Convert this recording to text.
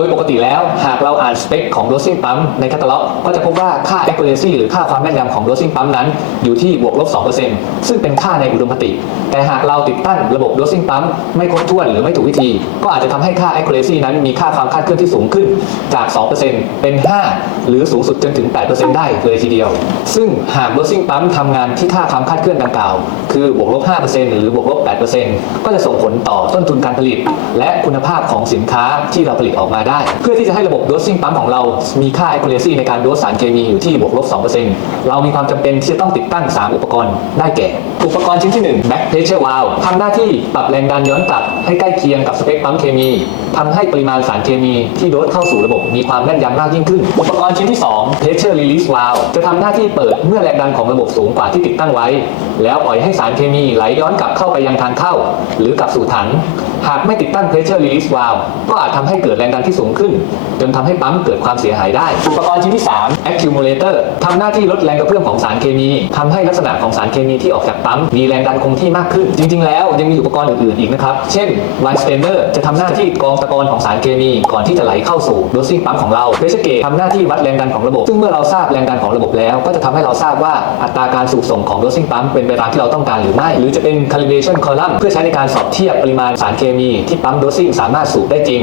ดยปกติแล้วหากเราอ่านสเปคของ dosing pump ในแคตตาล็อกก็จะพบว่าค่า accuracy หรือค่าความแม่นยำของ dosing pump นั้น อยู่ที่บวกลบ 2%ซึ่งเป็นค่าในอุดมคติ แต่หากเราติดตั้งระบบ dosing pump ไม่ครบถ้วนหรือไม่ถูกวิธี ก็อาจจะทำให้ค่า accuracy นั้นมีค่าความคาดเคลื่อนที่สูงขึ้นจาก 2%เป็น 5 หรือสูงสุดจนถึง 8%ได้เลยทีเดียว ซึ่งหาก dosing pump ทำงานที่ค่าความคาดเคลื่อนดังกล่าว คือบวกลบ 5%หรือบวกลบ 8%ก็จะส่งผลต่อต้นทุนการผลิต และคุณภาพของสินค้าที่เราผลิตออกมาได้เพื่อที่จะให้ระบบ dosing pump ของเรา มีค่า accuracy ในการโดสสารเคมีอยู่ที่บวกลบ2%เรามีความจำเป็นที่จะต้องติดตั้ง 3 อุปกรณ์ได้แก่ อุปกรณ์ชิ้นที่ 1 back pressure valve ทำหน้าที่ปรับแรงดันย้อนกลับให้ใกล้เคียงกับสเปคปั๊มเคมีทำให้ปริมาณสารเคมีที่โดสเข้าสู่ระบบมีความแม่นยำมากยิ่งขึ้น อุปกรณ์ชิ้นที่ 2 pressure release valve จะทำหน้าที่เปิดเมื่อแรงดันของระบบสูงกว่าที่ติดตั้งไว้ แล้วปล่อยให้สารเคมีไหลย้อนกลับเข้าไปยังทางเข้า หรือกลับสู่ถัง หากไม่ติดตั้ง pressure release valve ก็อาจทำให้เกิดแรงดันที่สูงขึ้น จนทำให้ปั๊มเกิดความเสียหายได้ อุปกรณ์ชิ้นที่ 3 accumulator ทำหน้าที่ลดแรงกระเพื่อมของสารเคมีทำให้ลักษณะของสารเคมีที่ออกจากปั๊มมีแรงดันคงที่มากขึ้น จริง ๆ แล้วยังมีอุปกรณ์อื่นๆอีกนะครับ เช่น line strainer จะทำหน้าที่กรองตะกอนของสารเคมีก่อนที่จะไหลเข้าสู่ dosing ปั๊มของเรา pressure gauge ทำหน้าที่วัดแรงดันของระบบ ซึ่งเมื่อเราทราบแรงดันของระบบแล้ว ก็จะทำให้เราทราบว่าอัตราการสูบส่งของ dosing ปั๊มเป็นไปตามที่เราต้องการหรือไม่ หรือจะเป็น calibration column เพื่อใช้ในการสอบเทียบปริมาณสารเคมีที่ปั๊ม dosing สามารถสูบได้จริง